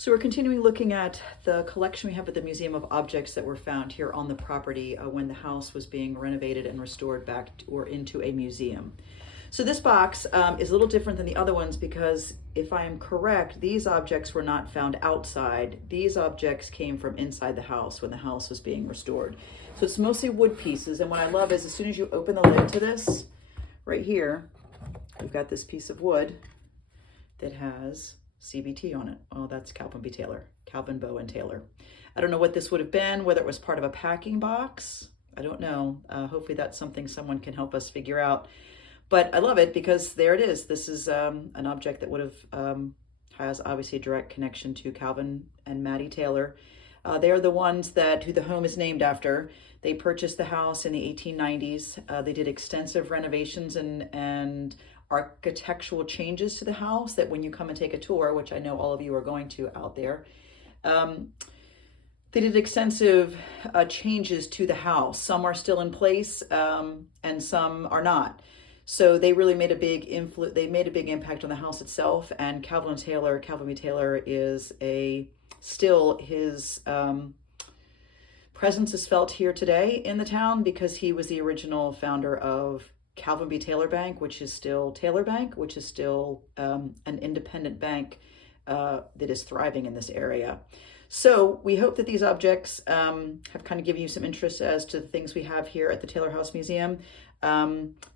So we're continuing looking at the collection we have at the Museum of Objects that were found here on the property when the house was being renovated and restored back or into a museum. So this box is a little different than the other ones because if I am correct, these objects were not found outside. These objects came from inside the house when the house was being restored. So it's mostly wood pieces. And what I love is as soon as you open the lid to this, right here, we've got this piece of wood that has CBT on it. Oh, that's Calvin B. Taylor, Calvin Bowen Taylor. I don't know what this would have been, whether it was part of a packing box. I don't know. Hopefully that's something someone can help us figure out. But I love it because there it is. This is an object that would have, has obviously a direct connection to Calvin and Maddie Taylor. They are the ones who the home is named after. They purchased the house in the 1890s. They did extensive renovations and architectural changes to the house that when you come and take a tour, which I know all of you are going to out there, they did extensive changes to the house. Some are still in place and some are not. So they really made a big impact on the house itself. And Calvin B. Taylor is still his presence is felt here today in the town because he was the original founder of Calvin B. Taylor Bank, which is still Taylor Bank, which is still an independent bank that is thriving in this area. So we hope that these objects have kind of given you some interest as to the things we have here at the Taylor House Museum.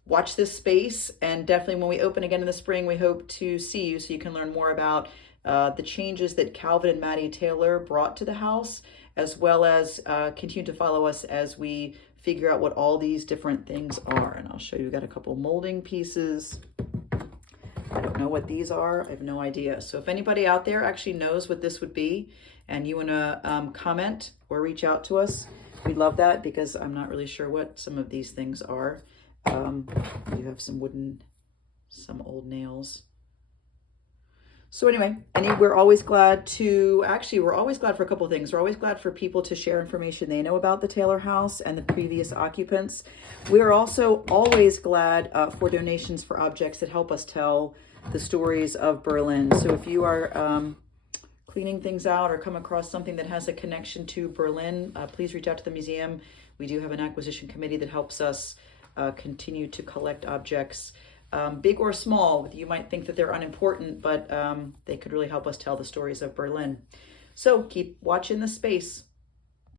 Watch this space, and definitely when we open again in the spring, we hope to see you so you can learn more about the changes that Calvin and Maddie Taylor brought to the house, as well as continue to follow us as we figure out what all these different things are. And I'll show you, we've got a couple molding pieces. I don't know what these are. I have no idea. So if anybody out there actually knows what this would be and you want to comment or reach out to us, we'd love that because I'm not really sure what some of these things are. You have some old nails. So anyway, we're always glad for a couple of things. We're always glad for people to share information they know about the Taylor House and the previous occupants. We are also always glad for donations for objects that help us tell the stories of Berlin. So if you are cleaning things out or come across something that has a connection to Berlin, please reach out to the museum. We do have an acquisition committee that helps us continue to collect objects. Big or small, you might think that they're unimportant, but they could really help us tell the stories of Berlin. So keep watching the space.